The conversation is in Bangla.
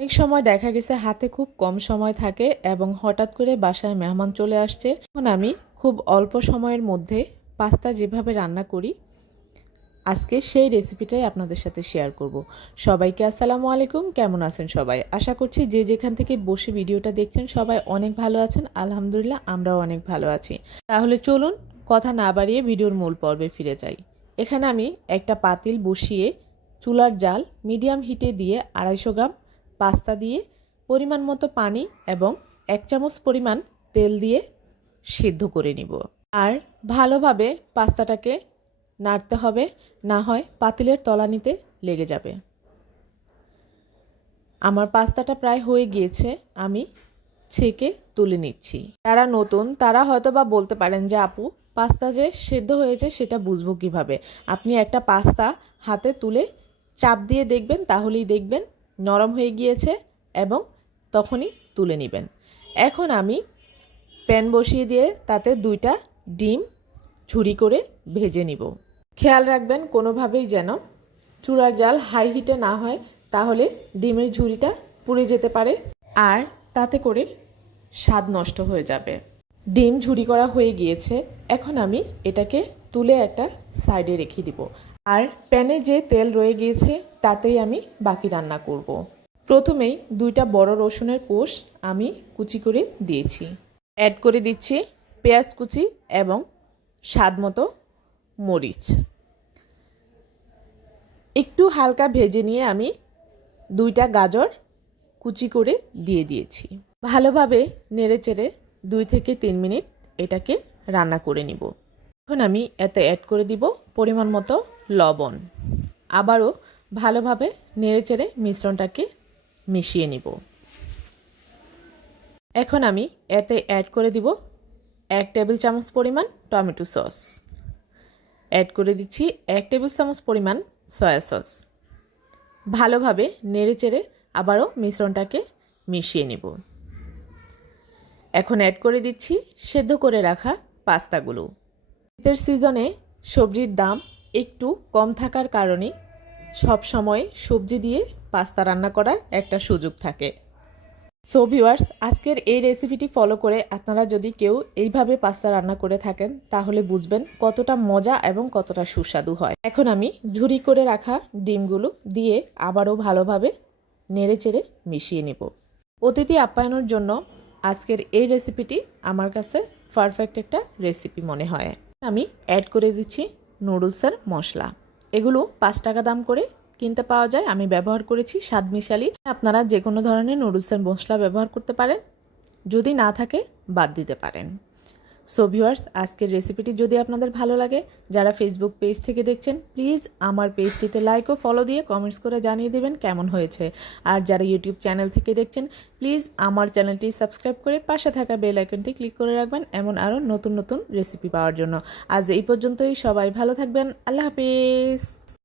অনেক সময় দেখা গেছে হাতে খুব কম সময় থাকে এবং হঠাৎ করে বাসায় মেহমান চলে আসছে। তখন আমি খুব অল্প সময়ের মধ্যে পাস্তা যেভাবে রান্না করি আজকে সেই রেসিপিটাই আপনাদের সাথে শেয়ার করব। সবাইকে আসসালামু আলাইকুম, কেমন আছেন সবাই? আশা করছি যে যেখান থেকে বসে ভিডিওটা দেখছেন সবাই অনেক ভালো আছেন। আলহামদুলিল্লাহ আমরাও অনেক ভালো আছি। তাহলে চলুন কথা না বাড়িয়ে ভিডিওর মূল পর্বে ফিরে যাই। এখানে আমি একটা পাতিল বসিয়ে চুলার জাল মিডিয়াম হিটে দিয়ে 250 গ্রাম পাস্তা দিয়ে পরিমাণ মতো পানি এবং 1 চামচ পরিমাণ তেল দিয়ে সিদ্ধ করে নিব। আর ভালোভাবে পাস্তাটাকে নাড়তে হবে, না হয় পাতিলের তলানিতে লেগে যাবে। আমার পাস্তাটা প্রায় হয়ে গিয়েছে, আমি ছেঁকে তুলে নিচ্ছি। যারা নতুন তারা হয়তো বা বলতে পারেন যে আপু পাস্তা যে সেদ্ধ হয়েছে সেটা বুঝবো কিভাবে? আপনি একটা পাস্তা হাতে তুলে চাপ দিয়ে দেখবেন, তাহলেই দেখবেন নরম হয়ে গিয়েছে এবং তখনই তুলে নেবেন। এখন আমি প্যান বসিয়ে দিয়ে তাতে 2টা ডিম ঝুরি করে ভেজে নিব। খেয়াল রাখবেন কোনোভাবেই যেন চুলার জাল হাই হিটে না হয়, তাহলে ডিমের ঝুরিটা পুড়ে যেতে পারে আর তাতে করে স্বাদ নষ্ট হয়ে যাবে। ডিম ঝুরি করা হয়ে গিয়েছে, এখন আমি এটাকে তুলে একটা সাইডে রেখে দিব। আর প্যানে যে তেল রয়ে গিয়েছে তাতেই আমি বাকি রান্না করব। প্রথমেই 2টা বড় রসুনের কোষ আমি কুচি করে দিয়েছি। অ্যাড করে দিচ্ছি পেঁয়াজ কুচি এবং স্বাদ মতো মরিচ। একটু হালকা ভেজে নিয়ে আমি 2টা গাজর কুচি করে দিয়ে দিয়েছি। ভালোভাবে নেড়েচেড়ে 2 থেকে 3 মিনিট এটাকে রান্না করে নিব। এখন আমি এতে অ্যাড করে দিব পরিমাণ মতো লবণ। আবারও ভালোভাবে নেড়েচেড়ে মিশ্রণটাকে মিশিয়ে নিব। এখন আমি এতে অ্যাড করে দিব 1 টেবিল চামচ পরিমাণ টমেটো সস। অ্যাড করে দিচ্ছি 1 টেবিল চামচ পরিমাণ সয়া সস। ভালোভাবে নেড়েচেড়ে আবারও মিশ্রণটাকে মিশিয়ে নিব। এখন অ্যাড করে দিচ্ছি সেদ্ধ করে রাখা পাস্তাগুলো। শীতের সিজনে সবজির দাম একটু কম থাকার কারণে সব সময় সবজি দিয়ে পাস্তা রান্না করার একটা সুযোগ থাকে। সো ভিউয়ার্স, আজকের এই রেসিপিটি ফলো করে আপনারা যদি কেউ এইভাবে পাস্তা রান্না করে থাকেন তাহলে বুঝবেন কতটা মজা এবং কতটা সুস্বাদু হয়। এখন আমি ঝুরি করে রাখা ডিমগুলো দিয়ে আবারও ভালোভাবে নেড়েচেড়ে মিশিয়ে নেব। অতিথি আপ্যায়নের জন্য আজকের এই রেসিপিটি আমার কাছে পারফেক্ট একটা রেসিপি মনে হয়। আমি অ্যাড করে দিচ্ছি নুডলসের মশলা। এগুলো 5 টাকা দাম করে কিনতে পাওয়া যায়। আমি ব্যবহার করেছি স্বাদ মিশালি। আপনারা যে কোনো ধরনের নুডলসের মশলা ব্যবহার করতে পারেন, যদি না থাকে বাদ দিতে পারেন। সো ভিউয়ার্স, আজকের রেসিপিটি যদি আপনাদের ভালো লাগে, যারা ফেসবুক পেজ থেকে দেখছেন প্লিজ আমার পেজটিতে লাইক ও ফলো দিয়ে কমেন্টস করে জানিয়ে দেবেন কেমন হয়েছে। আর যারা ইউটিউব চ্যানেল থেকে দেখছেন প্লিজ আমার চ্যানেলটি সাবস্ক্রাইব করে পাশে থাকা বেল আইকনটি ক্লিক করে রাখবেন এমন আরও নতুন নতুন রেসিপি পাওয়ার জন্য। আজ এই পর্যন্তই, সবাই ভালো থাকবেন। আল্লাহ হাফিজ।